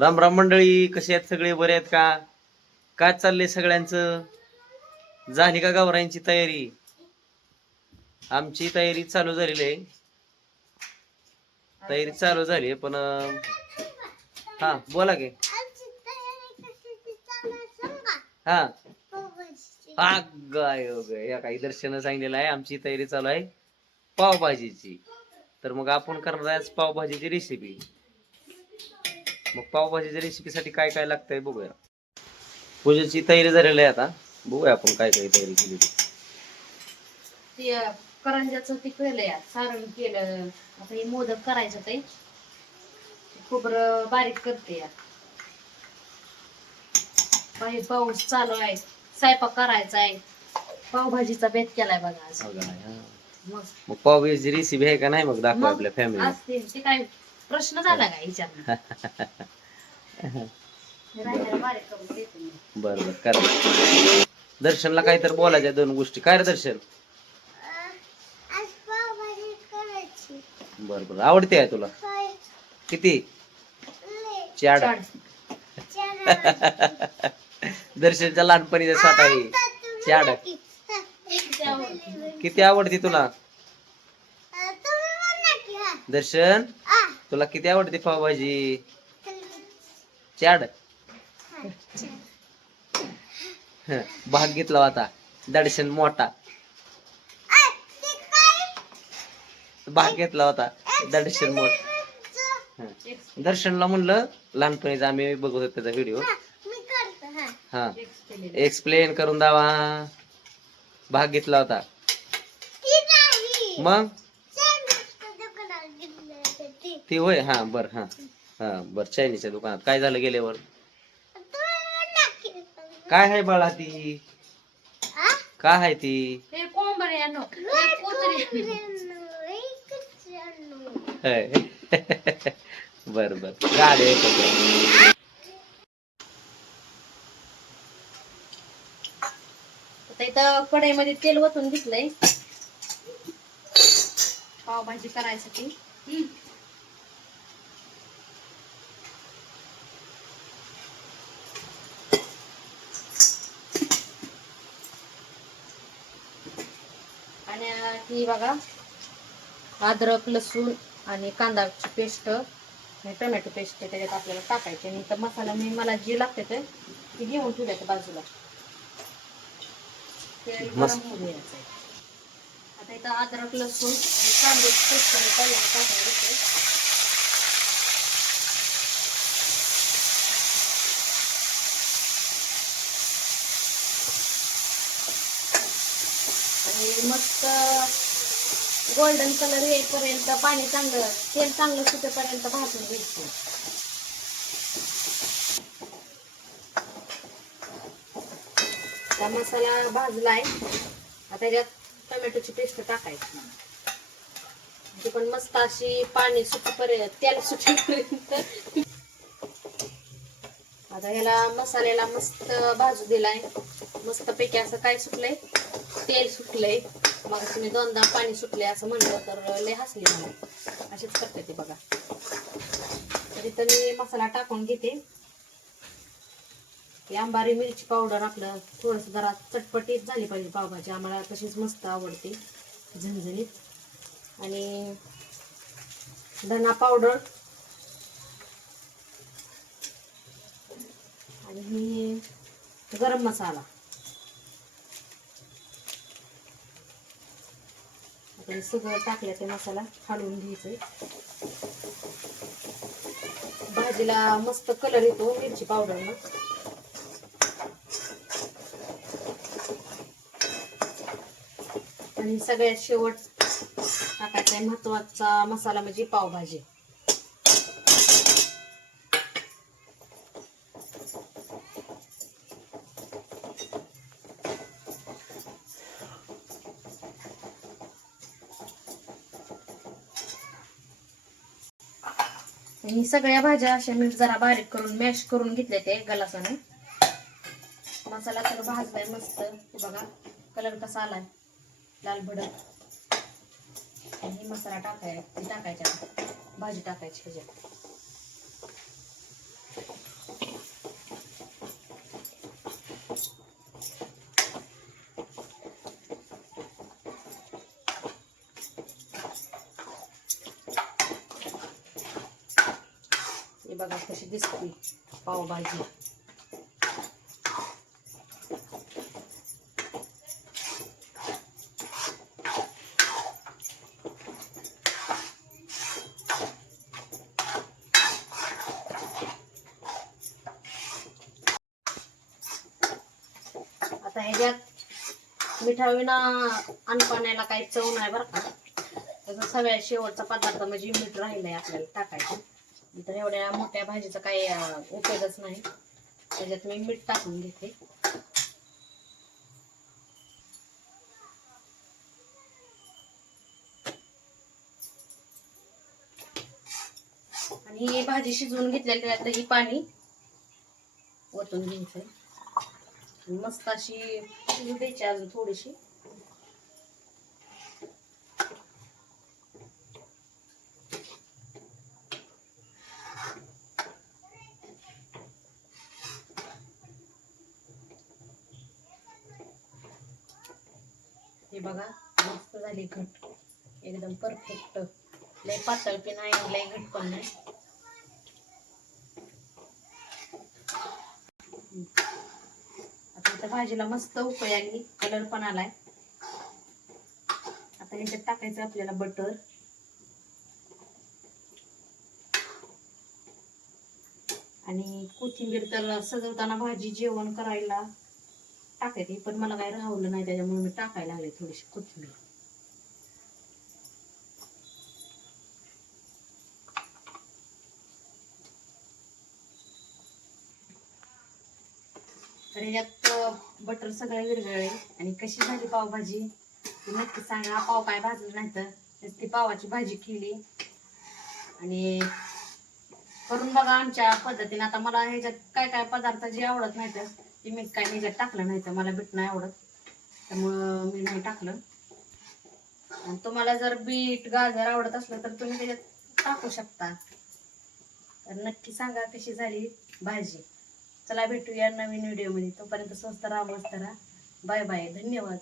राम राम मंडळी कसे आहेत सगळे? बरे आहेत का? काय चाललंय सगळ्यांचं? झाली का गावरांची तयारी? आमची तयारी चालू झालेली आहे. तयारी चालू झाली आहे पण हा बोला की. हा. गाय. या काही दर्शन सांगितलेलं आहे आमची तयारी चालू आहे पावभाजीची. तर मग आपण करणार आहे पावभाजीची रेसिपी मग पावभाजीच्या रेसिपीसाठी काय काय लागतंय बघूया. पूजेची तयारी झालेली आहे आता. बघूया आपण काय काय तयारी केली ती. करंजाचं ते केलंय सारण केलं. आता हे मोदक करायचं ते. खोबरं बारीक करते. बाहेर पाऊस चालू आहे. स्वयंपाक करायचा आहे. पावभाजीचा बेत केलाय बघा आज. हा. मग. मग पावभाजीची रेसिपी आहे का नाही मग दाखवा मग आपल्या फॅमिली ते काय? प्रश्न झाला का. बर बर करा. दर्शनला काय तर बोलायच्या दोन गोष्टी. काय रे दर्शन? बर बर. आवडते आहे तुला? किती? Chad Chad. दर्शनच्या लहानपणीचा स्वतः आहे. चाड किती आवडते. किती आवडते तुला? दर्शन? तुला किती आवडते पावभाजी? चाड भाग घेतला होता. दर्शन मोठा. भाग घेतला होता. दर्शन मोठा. दर्शनला म्हणलं लहानपणीचा आम्ही बघत होतो त्याचा व्हिडिओ हा. एक्सप्लेन करून दावा. भाग घेतला होता. मग? ती होय हा बर हा. हा बर चायनीच्या दुकानात. काय झालं गेल्यावर? काय आहे बाळा ती? काय आहे ती? हे कोंबड आहे नो. हे कुत्री. होय. बर बर. गाडी आहे का? आता इथं कढईमध्ये तेल वतून घेतलंय. पावभाजी करायसाठी. आणि ही बघा अद्रक लसूण आणि कांदाची पेस्ट आणि टोमॅटो पेस्ट त्याच्यात आपल्याला टाकायची आणि इथं मसाला मी मला जे लागते ते ते घेऊन ठेवले बाजूला तेल. गरम. आता इथं अद्रक लसूण आणि कांद्याची पेस्ट मी पहिल्यांदा टाकायला घेते आणि मस्त गोल्डन कलर येईपर्यंत पाणी चांगलं तेल चांगलं सुटेपर्यंत भाजून घ्यायचं. आता मसाला भाजलाय. आता त्याच्यात टोमॅटोची पेस्ट टाकायची. म्हणजे पण मस्त अशी पाणी सुटेपर्यंत तेल सुटेपर्यंत आता ह्याला मसाल्याला मस्त भाजू दिलाय. मस्त पैकी असं काय सुटलंय? तेल सुटलंय. मग तुम्ही दोनदा पाणी सुटले असं म्हणलं तर लय हसली मला. अशीच करते ते बघा. तर मी मसाला टाकून घेते. ही आंबारी मिरची पावडर आपलं थोडस जरा चटपटीत झाली पाहिजे पावभाजी. आम्हाला तशीच मस्त आवडते. झणझणीत. आणि धना पावडर आणि ही गरम मसाला. आता सगळं टाकलं ते मसाला हलवून घ्यायचं भाजीला मस्त कलर येतो मिरची पावडरनं आणि सगळ्यात शेवट टाकायचा महत्त्वाचा मसाला म्हणजे पावभाजी. आणि सगळ्या भाज्या अशा मी जरा बारीक करून मॅश करून घेतले ते गलासाने. मसाला तर भाजलाय मस्त. बघा कलर कसा आलाय? लाल भडक. आणि मसाला टाकाय टाकायचा. भाजी टाकायची ह्याच्यात. बघा कशी दिसते. पावभाजी. आता ह्याच्यात मिठाविना अनपाण्याला काही चव नाही बरं का. त्याचा सगळ्यात शेवटचा पदार्थ म्हणजे मीठ राहिलंय आपल्याला टाकायचं. तर एवढ्या मोठ्या भाजीचा काही उपयोगच नाही. त्याच्यात मी मीठ टाकून घेते. आणि ही भाजी शिजवून घेतलेली त्यातलं ही पाणी ओतून घ्यायचं मस्त अशी शिजू द्यायची अजून थोडीशी. हे बघा मस्त झाली घट. एकदम परफेक्ट लय पातळ पण नाही लय घट पण नाही आता इथं भाजीला मस्त उकळी आली. कलर पण आलाय. आता ह्याच्यात टाकायचं आपल्याला बटर आणि कोथिंबीर तर सजवताना भाजी जेवण करायला. टाकायची पण मला काही राहवलं नाही त्याच्यामुळे मी टाकायला लागले थोडीशी कोथिंबीर. तर ह्याच्यात बटर सगळं विरघळले आणि कशी झाली पावभाजी? नक्की सांगा. पाव काय भाजलं नाही तर. ती पावाची भाजी केली. आणि करून बघा आमच्या पद्धतीने. आता मला ह्याच्यात काय काय पदार्थ जे आवडत नाही तर. ते मी काय ह्याच्यात टाकलं नाही तर मला बीट नाही आवडत. त्यामुळं मी नाही टाकलं. आणि तुम्हाला जर बीट गाजर आवडत असलं तर तुम्ही त्याच्यात टाकू शकता. तर नक्की सांगा कशी झाली भाजी. चला भेटूया नवीन व्हिडिओमध्ये तोपर्यंत स्वस्त राहा मस्त राहा. बाय बाय धन्यवाद.